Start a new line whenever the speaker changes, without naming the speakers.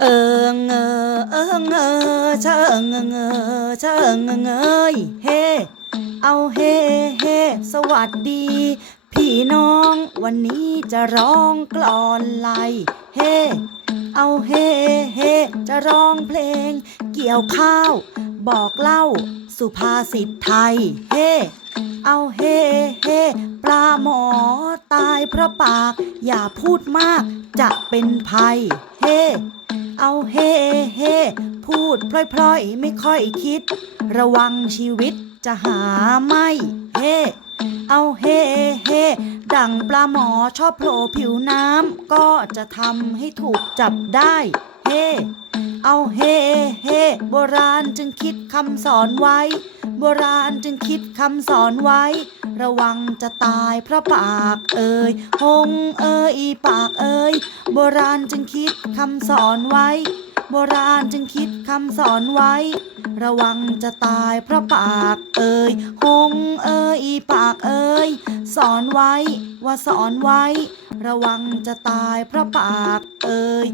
เอิงเออเอิงเออเชิงเงเงอเชิงเงเงยเฮเอาเฮเฮสวัสดี พี่น้องวันนี้จะร้องกลอนไลเฮเอาเฮเฮจะร้องเพลง เกี่ยวข้าว บอกเล่า สุภาษิตไทย เฮเอาเฮเฮปลาหมอ พราะปาก อย่าพูดมากจะเป็นภัย เฮ เอาเฮเฮพูดพล่อยๆ ไม่ค่อยคิด ระวังชีวิตจะหาไม่ เฮ เอาเฮเฮดังปลาหมอชอบโผล่ผิวน้ำก็จะทำให้ถูกจับได้ เฮ เอาเฮเฮโบราณจึงคิดคำสอนไว้ โบราณจึงคิดคำสอนไว้ ระวังจะตายเพราะปากเอ่ยหงเอ่ยปากเอ่ยโบราณจึงคิดคำสอนไว้ โบราณจึงคิดคำสอนไว้ ระวังจะตายเพราะปากเอ่ยหงเอ่ยปากเอ่ยสอนไว้ว่าสอนไว้ ระวังจะตายเพราะปากเอ่ย